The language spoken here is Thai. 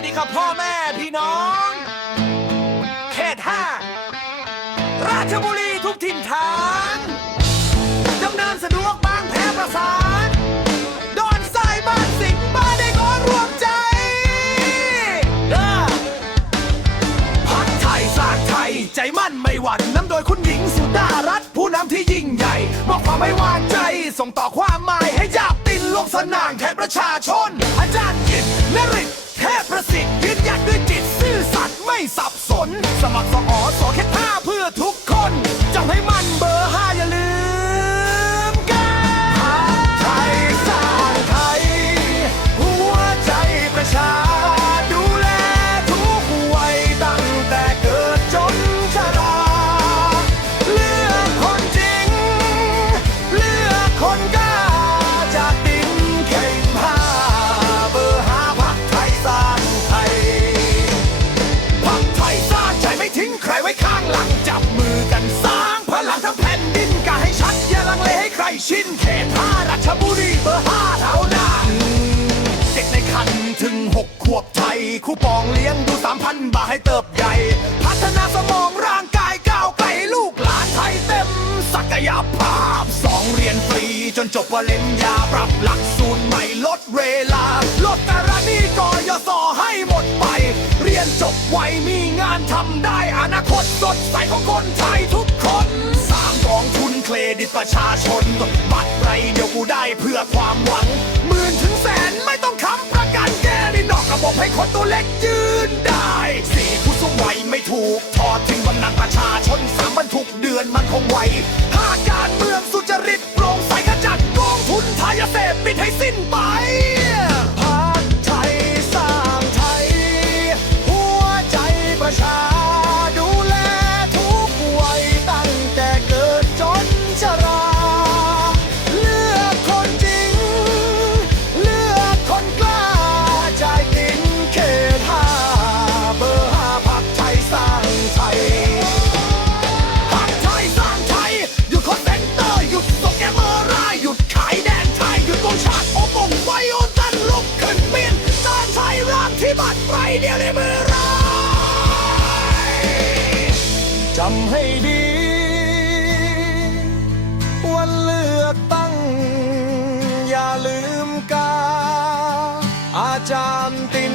วัสดีครับพ่อแม่พี่น้อง เขตห้าราชบุรีทุกถิ่นฐานดำเนินสะดวกบางแพรประสานดอนทรายบ้านสิงบ้านได้ก่อนรวมใจเด้อพักไทยสร้างไทยใจมั่นไม่หวั่นนำโดยคุณหญิงสุดารัตน์ผู้นำที่ยิ่งใหญ่มอบความไม่วางใจ ส่งต่อความหมายให้ยาบตินลงสนามแทนประชาชน อาจารย์กิตนริศ เทพประสิทธิ์ยืนหยัดด้วยจิต ซื่อสัตย์ไม่สับสน สมัครสอสอแค่ห้าเพื่อทุกคนจำให้มา ถึงหกขวบไทยคูปองเลี้ยงดูสามพันบาทให้เติบใหญ่ พัฒนาสมองร่างกายก้าวไกลลูกหลานไทยเต็ม ศักยภาพสองเรียนฟรีจนจบปริญญาปรับหลักสูตรใหม่ลดเวลา ลดการณีกยศให้หมดไป เรียนจบไวมีงานทำได้อนาคตสดใสของคนไทยทุกคนสร้างกองทุนเครดิตประชาชน บัตรไรเดียวกูได้เพื่อความหวังหมื่นถึงแสนไม่ต้อง การแกันแกนี่นอกระบบให้คนตัวเล็กยืนได้สี่ผู้สูงวัยไม่ถูกทอดทิ้งบำนาญประชาชนสามบรรทุกเดือนมันคงไวห้า ได้เมือไรจำให้ดี วันเลือกตั้ง อย่าลืมกา อาจารย์ติน